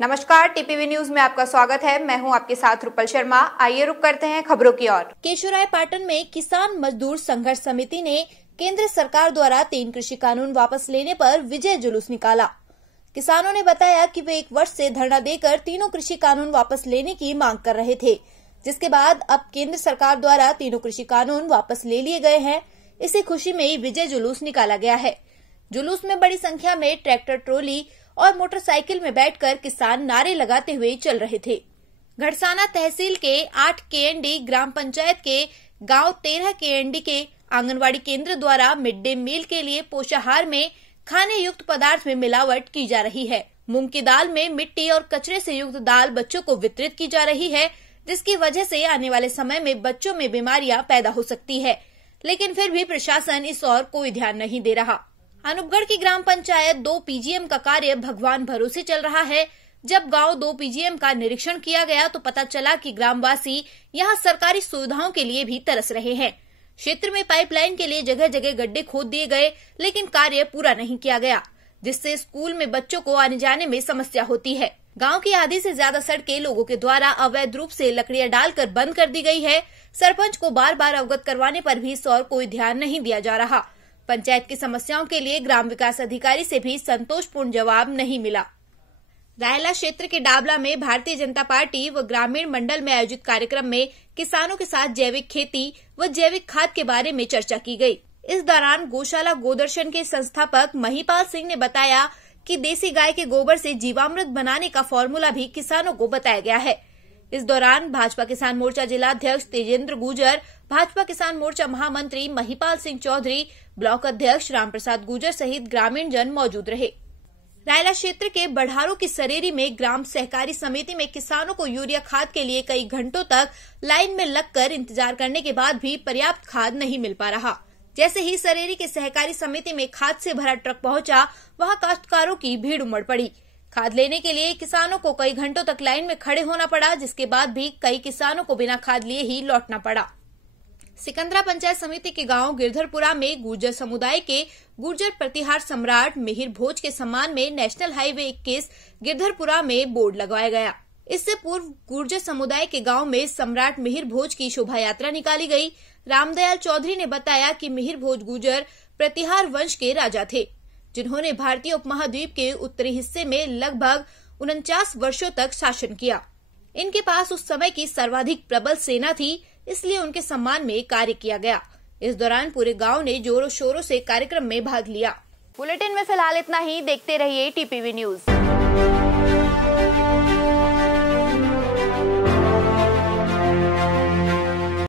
नमस्कार, TPV news में आपका स्वागत है। मैं हूं आपके साथ रुपल शर्मा। आइए रुक करते हैं खबरों की ओर। केशोरायपाटन में किसान मजदूर संघर्ष समिति ने केंद्र सरकार द्वारा 3 कृषि कानून वापस लेने पर विजय जुलूस निकाला। किसानों ने बताया कि वे 1 वर्ष से धरना देकर तीनों कृषि कानून वापस लेने की मांग कर रहे थे, जिसके बाद अब केंद्र सरकार द्वारा तीनों कृषि कानून वापस ले लिए गए हैं। इसी खुशी में विजय जुलूस निकाला गया है। जुलूस में बड़ी संख्या में ट्रैक्टर, ट्रॉली और मोटरसाइकिल में बैठकर किसान नारे लगाते हुए चल रहे थे। घड़साना तहसील के 8 केएनडी ग्राम पंचायत के गांव 13 केएनडी के आंगनवाड़ी केंद्र द्वारा मिड डे मील के लिए पोषाहार में खाने युक्त पदार्थ में मिलावट की जा रही है। मूंग की दाल में मिट्टी और कचरे से युक्त दाल बच्चों को वितरित की जा रही है, जिसकी वजह से आने वाले समय में बच्चों में बीमारियां पैदा हो सकती है। लेकिन फिर भी प्रशासन इस ओर कोई ध्यान नहीं दे रहा। अनूपगढ़ की ग्राम पंचायत 2 पीजीएम का कार्य भगवान भरोसे चल रहा है। जब गांव 2 पीजीएम का निरीक्षण किया गया तो पता चला कि ग्रामवासी यहां सरकारी सुविधाओं के लिए भी तरस रहे हैं। क्षेत्र में पाइपलाइन के लिए जगह जगह गड्ढे खोद दिए गए, लेकिन कार्य पूरा नहीं किया गया, जिससे स्कूल में बच्चों को आने जाने में समस्या होती है। गांव की आधी से ज्यादा सड़कें लोगों के द्वारा अवैध रूप से लकड़ियां डालकर बंद कर दी गई है। सरपंच को बार बार अवगत करवाने पर भी इस ओर कोई ध्यान नहीं दिया जा रहा। पंचायत की समस्याओं के लिए ग्राम विकास अधिकारी से भी संतोषपूर्ण जवाब नहीं मिला। रायला क्षेत्र के डाबला में भारतीय जनता पार्टी व ग्रामीण मंडल में आयोजित कार्यक्रम में किसानों के साथ जैविक खेती व जैविक खाद के बारे में चर्चा की गई। इस दौरान गौशाला गोदर्शन के संस्थापक महिपाल सिंह ने बताया कि देसी गाय के गोबर से जीवामृत बनाने का फॉर्मूला भी किसानों को बताया गया है। इस दौरान भाजपा किसान मोर्चा जिला अध्यक्ष तेजेंद्र गुर्जर, भाजपा किसान मोर्चा महामंत्री महिपाल सिंह चौधरी, ब्लॉक अध्यक्ष रामप्रसाद गुर्जर सहित ग्रामीण जन मौजूद रहे। रायला क्षेत्र के बढ़ारू की सरेरी में ग्राम सहकारी समिति में किसानों को यूरिया खाद के लिए कई घंटों तक लाइन में लगकर इंतजार करने के बाद भी पर्याप्त खाद नहीं मिल पा रहा। जैसे ही सरेरी के सहकारी समिति में खाद से भरा ट्रक पहुंचा, वहां काश्तकारों की भीड़ उमड़ पड़ी। खाद लेने के लिए किसानों को कई घंटों तक लाइन में खड़े होना पड़ा, जिसके बाद भी कई किसानों को बिना खाद लिए ही लौटना पड़ा। सिकंदरा पंचायत समिति के गांव गिरधरपुरा में गुर्जर समुदाय के गुर्जर प्रतिहार सम्राट मिहिर भोज के सम्मान में नेशनल हाईवे 21 गिरधरपुरा में बोर्ड लगाया गया। इससे पूर्व गुर्जर समुदाय के गांव में सम्राट मिहिर भोज की शोभा यात्रा निकाली गई। रामदयाल चौधरी ने बताया कि मिहिर भोज गुर्जर प्रतिहार वंश के राजा थे, जिन्होंने भारतीय उपमहाद्वीप के उत्तरी हिस्से में लगभग 49 वर्षों तक शासन किया। इनके पास उस समय की सर्वाधिक प्रबल सेना थी, इसलिए उनके सम्मान में कार्य किया गया। इस दौरान पूरे गांव ने जोरों शोरों से कार्यक्रम में भाग लिया। बुलेटिन में फिलहाल इतना ही। देखते रहिए टीपीवी न्यूज।